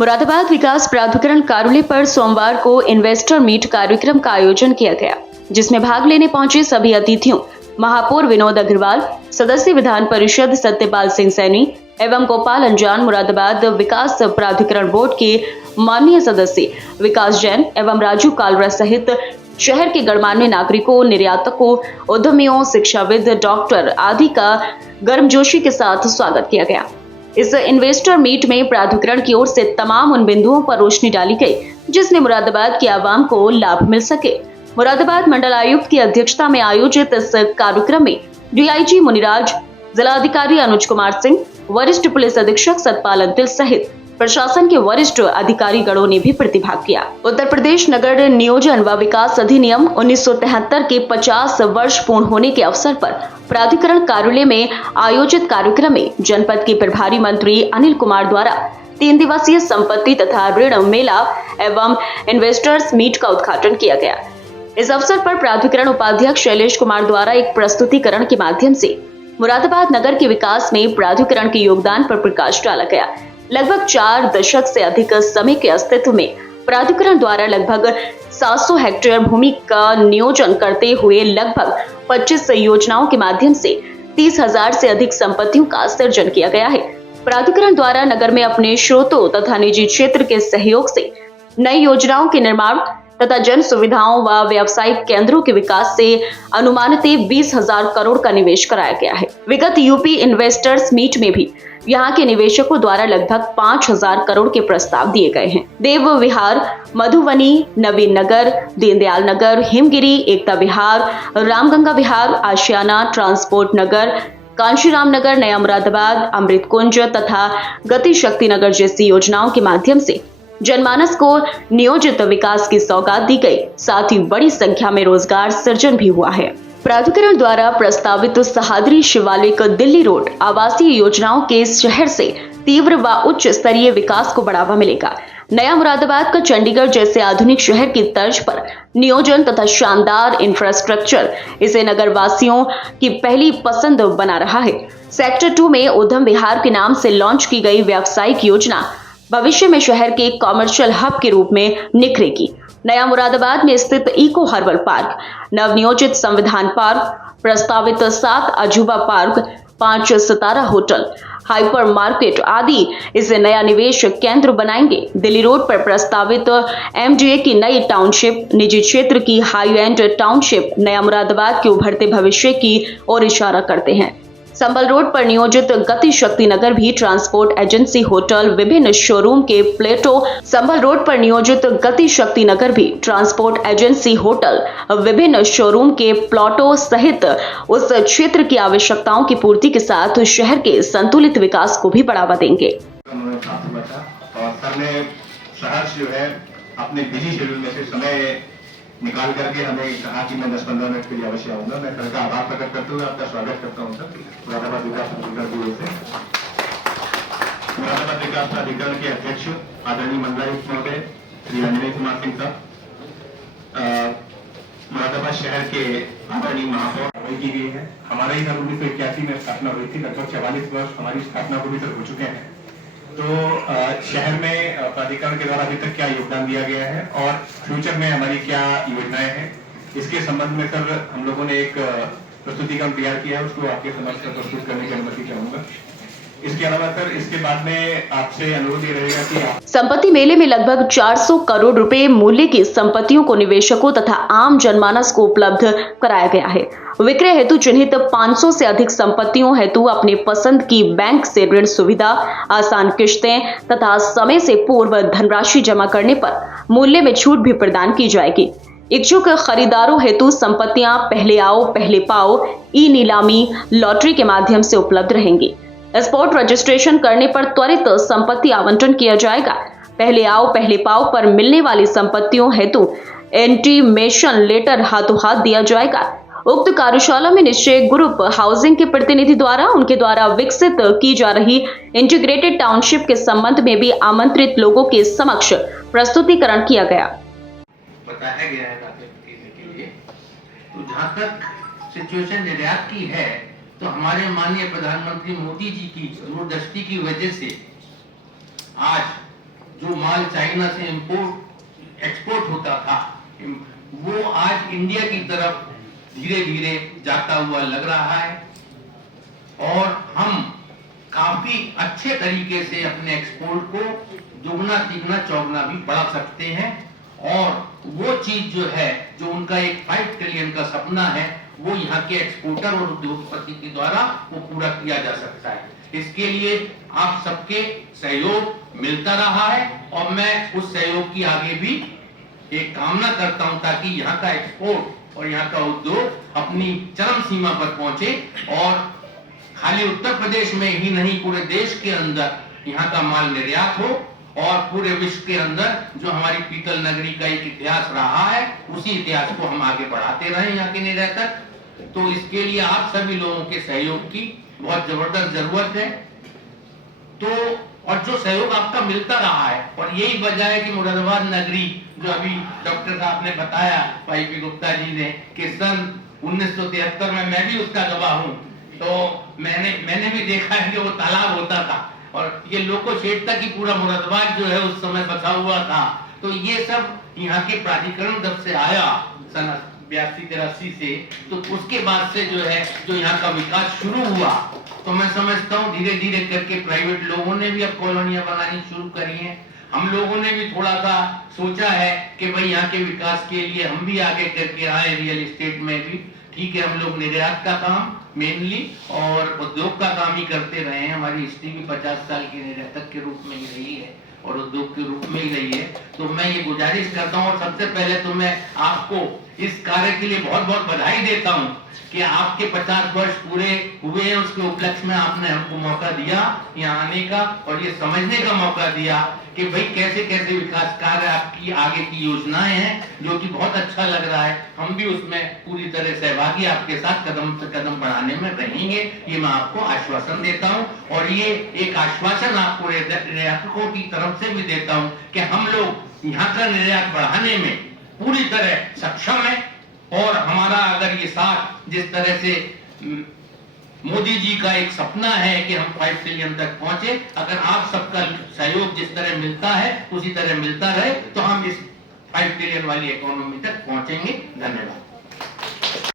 मुरादाबाद विकास प्राधिकरण कार्यालय पर सोमवार को इन्वेस्टर मीट कार्यक्रम का आयोजन किया गया, जिसमें भाग लेने पहुंचे सभी अतिथियों महापौर विनोद अग्रवाल, सदस्य विधान परिषद सत्यपाल सिंह सैनी एवं गोपाल अंजान, मुरादाबाद विकास प्राधिकरण बोर्ड के माननीय सदस्य विकास जैन एवं राजू कालरा सहित शहर के गणमान्य नागरिकों, निर्यातकों, उद्यमियों, शिक्षाविद, डॉक्टर आदि का गर्मजोशी के साथ स्वागत किया गया। इस इन्वेस्टर मीट में प्राधिकरण की ओर से तमाम उन बिंदुओं पर रोशनी डाली गई जिसने मुरादाबाद की आवाम को लाभ मिल सके। मुरादाबाद मंडल आयुक्त की अध्यक्षता में आयोजित इस कार्यक्रम में डीआईजी मुनिराज, जिलाधिकारी अनुज कुमार सिंह, वरिष्ठ पुलिस अधीक्षक सतपाल अंतिल सहित प्रशासन के वरिष्ठ अधिकारी गणों ने भी प्रतिभाग किया। उत्तर प्रदेश नगर नियोजन व विकास अधिनियम 1973 के 50 वर्ष पूर्ण होने के अवसर पर प्राधिकरण कार्यालय में आयोजित कार्यक्रम में जनपद के प्रभारी मंत्री अनिल कुमार द्वारा 3 दिवसीय संपत्ति तथा ऋण मेला एवं इन्वेस्टर्स मीट का उद्घाटन किया गया। इस अवसर पर प्राधिकरण उपाध्यक्ष शैलेश कुमार द्वारा एक प्रस्तुतिकरण के माध्यम से मुरादाबाद नगर के विकास में प्राधिकरण के योगदान पर प्रकाश डाला गया। लगभग 4 दशक से अधिक समय के अस्तित्व में प्राधिकरण द्वारा लगभग 700 हेक्टेयर भूमि का नियोजन करते हुए लगभग 25 योजनाओं के माध्यम से 30,000 से अधिक संपत्तियों का सृजन किया गया है। प्राधिकरण द्वारा नगर में अपने स्रोतों तथा निजी क्षेत्र के सहयोग से नई योजनाओं के निर्माण तथा जन सुविधाओं व व्यावसायिक केंद्रों के विकास से अनुमानित 20,000 करोड़ का निवेश कराया गया है। विगत यूपी इन्वेस्टर्स मीट में भी यहाँ के निवेशकों द्वारा लगभग 5,000 करोड़ के प्रस्ताव दिए गए हैं। देव विहार, मधुबनी, नवीन नगर, दीनदयाल नगर, हिमगिरी, एकता विहार, रामगंगा विहार, आशियाना, ट्रांसपोर्ट नगर, कांशीराम नगर, नया मुरादाबाद, अमृत कुंज तथा गति शक्ति नगर जैसी योजनाओं के माध्यम से जनमानस को नियोजित विकास की सौगात दी गई। साथ ही बड़ी संख्या में रोजगार सृजन भी हुआ है। प्राधिकरण द्वारा प्रस्तावित सहादरी शिवालिक दिल्ली रोड आवासीय योजनाओं के शहर से तीव्र व उच्च स्तरीय विकास को बढ़ावा मिलेगा। नया मुरादाबाद का चंडीगढ़ जैसे आधुनिक शहर की तर्ज पर नियोजन तथा शानदार इंफ्रास्ट्रक्चर इसे नगरवासियों की पहली पसंद बना रहा है। सेक्टर 2 में उधम विहार के नाम से लॉन्च की गई व्यावसायिक योजना भविष्य में शहर के कॉमर्शियल हब के रूप में निखरेगी। नया मुरादाबाद में स्थित इको हर्बल पार्क, नवनियोजित संविधान पार्क, प्रस्तावित 7 अजूबा पार्क, 5 सितारा होटल, हाइपर मार्केट आदि इसे नया निवेश केंद्र बनाएंगे। दिल्ली रोड पर प्रस्तावित एमडीए की नई टाउनशिप, निजी क्षेत्र की हाई एंड टाउनशिप नया मुरादाबाद के उभरते भविष्य की ओर इशारा करते हैं। संबल रोड पर नियोजित गति शक्ति नगर भी ट्रांसपोर्ट एजेंसी होटल, विभिन्न शोरूम के प्लेटो, संबल रोड पर नियोजित गति शक्ति नगर भी ट्रांसपोर्ट एजेंसी होटल, विभिन्न शोरूम के प्लॉटों सहित उस क्षेत्र की आवश्यकताओं की पूर्ति के साथ शहर के संतुलित विकास को भी बढ़ावा देंगे। अपने बिजी शेड्यूल में से समय निकाल करके हमें कहा कि मैं 10-15 मिनट के लिए अवश्य आऊंगा। मैं कल का आभार प्रकट करते हुए आपका स्वागत करता हूं सर मुरादाबाद विकास प्राधिकरण की ओर से। मुरादाबाद विकास प्राधिकरण के अध्यक्ष आदरणीय मंडलायुक्त महोदय श्री अंजनी कुमार सिंह साहब, मुरादाबाद शहर के आदरणीय महापौर की गई है। हमारा ही 1981 में स्थापना हुई थी। लगभग 44 वर्ष हमारी स्थापना को भी सर हो चुके हैं। तो शहर में प्राधिकरण के द्वारा अभी तक क्या योगदान दिया गया है और फ्यूचर में हमारी क्या योजनाएं हैं, इसके संबंध में सर हम लोगों ने एक प्रस्तुतिकरण तैयार किया है, उसको आपके समक्ष प्रस्तुत करने की अनुमति चाहूंगा। इसके अलावा सर इसके बाद में आपसे अनुरोध ये रहेगा कि आप संपत्ति मेले में लगभग 400 करोड़ रुपए मूल्य की संपत्तियों को निवेशकों तथा आम जनमानस को उपलब्ध कराया गया है। विक्रय हेतु चिन्हित 500 से अधिक संपत्तियों हेतु अपने पसंद की बैंक से ऋण सुविधा, आसान किश्तें तथा समय से पूर्व धनराशि जमा करने पर मूल्य में छूट भी प्रदान की जाएगी। इच्छुक खरीदारों हेतु संपत्तियां पहले आओ पहले पाओ, ई नीलामी, लॉटरी के माध्यम से उपलब्ध रहेंगी। स्पॉट रजिस्ट्रेशन करने पर त्वरित संपत्ति आवंटन किया जाएगा। पहले आओ पहले पाओ पर मिलने वाली संपत्तियों हेतु इंटीमेशन लेटर हाथों हाथ दिया जाएगा। उक्त कार्यशाला में निश्चय ग्रुप हाउसिंग के प्रतिनिधि द्वारा उनके द्वारा विकसित की जा रही इंटीग्रेटेड टाउनशिप के संबंध में भी आमंत्रित लोगों के समक्ष प्रस्तुतिकरण किया गया। बताया गया है के लिए। तो जहाँ तक सिचुएशन निर्यात की है, तो हमारे माननीय प्रधानमंत्री मोदी जी की दूरदृष्टि की वजह से आज जो माल चाइना से एक्सपोर्ट होता था, वो आज इंडिया की तरफ धीरे धीरे जाता हुआ लग रहा है और हम काफी अच्छे तरीके से अपने एक्सपोर्ट को दुगना तिगना चौगुना भी बढ़ा सकते हैं और वो चीज जो है, जो उनका एक 5 ट्रिलियन का सपना है, वो यहाँ के एक्सपोर्टर और उद्योगपति के द्वारा वो पूरा किया जा सकता है। इसके लिए आप सबके सहयोग मिलता रहा है और मैं उस सहयोग की आगे भी एक कामना करता हूं ताकि यहाँ का एक्सपोर्ट और यहाँ का उद्योग अपनी चरम सीमा पर पहुंचे और खाली उत्तर प्रदेश में ही नहीं पूरे देश के अंदर यहाँ का माल निर्यात हो और पूरे विश्व के अंदर जो हमारी पीतल नगरी का एक इतिहास रहा है, उसी इतिहास को हम आगे बढ़ाते रहे यहाँ के निर्यातक। तो इसके लिए आप सभी लोगों के सहयोग की बहुत जबरदस्त जरूरत है। तो और जो सहयोग आपका मिलता रहा है और यही वजह है कि मुरादाबाद नगरी, जो अभी डॉक्टर साहब ने बताया, भाई पी गुप्ता जी ने, कि सन 1973 में मैं भी उसका गवाह हूँ, तो मैंने भी देखा है कि वो तालाब होता था और ये लोको शेड तक ही पूरा मुरादाबाद जो है उस समय बसा हुआ था। तो ये सब यहाँ के प्राधिकरण जब से आया सन 82-83 से, तो उसके बाद से जो है, जो यहाँ का विकास शुरू हुआ, तो मैं समझता हूँ धीरे धीरे करके प्राइवेट लोगों ने भी अब कॉलोनियां बनानी शुरू करी हैं। हम लोगों ने भी थोड़ा सा सोचा है कि भाई यहाँ के विकास के लिए हम भी आगे करके आए रियल एस्टेट में भी। ठीक है, हम लोग निर्यात का काम मेनली और उद्योग का काम ही करते रहे हैं। हमारी हिस्ट्री भी 50 साल की निर्यातक के रूप में ही रही है और उद्योग के रूप में ही रही है। तो मैं ये गुजारिश करता हूँ और सबसे पहले तो मैं आपको इस कार्य के लिए बहुत बहुत बधाई देता हूँ कि आपके 50 वर्ष पूरे हुए हैं। उसके उपलक्ष्य में आपने हमको मौका दिया यहाँ आने का और ये समझने का मौका दिया कि भाई कैसे कैसे विकास कार्य आपकी आगे की योजनाएं हैं, जो कि बहुत अच्छा लग रहा है। हम भी उसमें पूरी तरह सहभागी आपके साथ कदम से कदम बढ़ाने में रहेंगे, ये मैं आपको आश्वासन देता हूँ। और ये एक आश्वासन आपको निर्यातकों की तरफ से भी देता हूँ कि हम लोग यहाँ का निर्यात बढ़ाने में पूरी तरह सक्षम है और हमारा अगर ये साथ जिस तरह से मोदी जी का एक सपना है कि हम 5 ट्रिलियन तक पहुंचे, अगर आप सबका सहयोग जिस तरह मिलता है उसी तरह मिलता रहे तो हम इस 5 ट्रिलियन वाली इकोनॉमी तक पहुंचेंगे। धन्यवाद।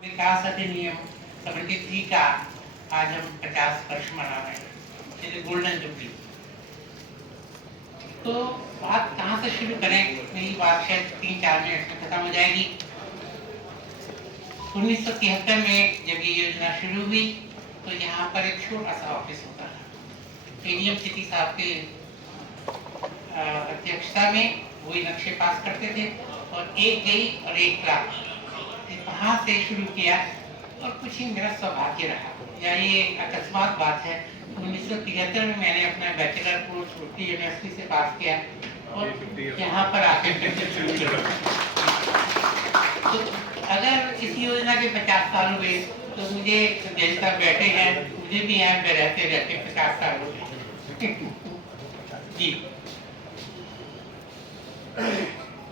विकास अधिनियम 73 का आज हम 50 वर्ष मना रहे हैं, गोल्डन जुबली। तो बात कहाँ से शुरू करें? यही बात शायद 3-4 मिनट में खत्म हो जाएगी। 1973 में जब ये योजना शुरू हुई तो यहाँ पर एक छोटा सा ऑफिस होता था। एडीएम सिटी साहब के अध्यक्षता में वही नक्शे पास करते थे और एक गई और एक रात वहाँ से शुरू किया और कुछ ही मेरा सौभाग्य रहा या ये अकस्मात बात है। 1973 में मैंने अपना बैचलर कोर्स उड़ती यूनिवर्सिटी से पास किया और यहाँ पर आकर शुरू किया। तो अगर इस योजना के 50 साल हुए तो मुझे जैसा बैठे हैं, मुझे भी यहाँ पे रहते रहते 50 साल हो गए जी।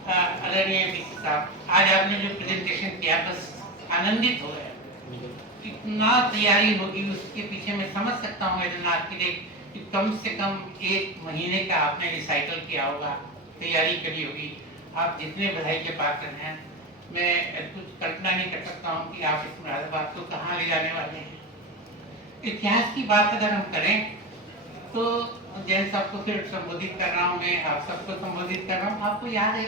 आदरणीय वीसी साहब, आज आपने जो प्रेजेंटेशन किया बस आनंदित हो गया। कितना तैयारी होगी उसके पीछे मैं समझ सकता हूँ एडनाथ की देख कि कम से कम 1 महीने का आपने रिसाइकल किया होगा, तैयारी करी होगी। आप जितने बधाई के पात्र हैं, मैं कुछ कल्पना नहीं कर सकता हूँ कि आप इस मुरादाबाद को कहाँ ले जाने वाले हैं। इतिहास की बात अगर हम करें तो जैन साहब को फिर संबोधित कर रहा हूँ, मैं आप सबको संबोधित कर रहा हूँ। आपको याद है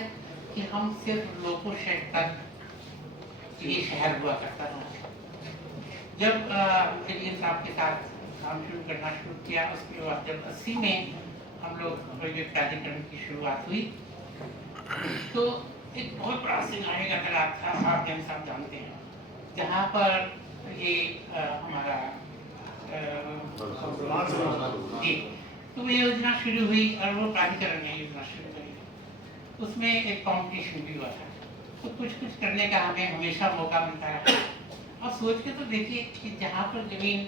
कि हम सिर्फ लोको शेड तक ये शहर हुआ करता था। जब जलील साहब के साथ काम शुरू करना शुरू किया, उसके बाद जब 80 में हम लोग प्राधिकरण की शुरुआत हुई तो एक बहुत बड़ा सिंगारे का तालाब था, आप जैन साहब जानते हैं, जहाँ पर ये हमारा जी तो वो योजना शुरू हुई और वो प्राधिकरण ने योजना शुरू करी। उसमें एक कॉम्पिटिशन भी हुआ था, तो कुछ करने का हमें हमेशा मौका मिलता है। और सोच के तो देखिए कि जहाँ पर जमीन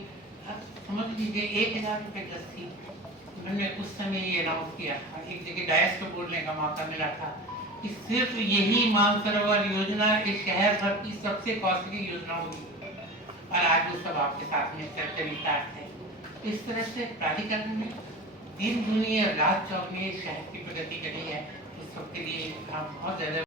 समझ लीजिए 1000 रुपये गज थी, उन्होंने उस समय ये अनाउंस किया था, एक जगह डायस को बोलने का मौका मिला था कि सिर्फ यही मानसरोवर योजना इस शहर भर की सबसे कॉस्टली योजना होगी। और आज वो सब आपके साथ में चर्चा है। इस तरह से प्राधिकरण में दिन दुनिया रात चौगुनी शहर की प्रगति करी है, उस सबके लिए काम बहुत ज्यादा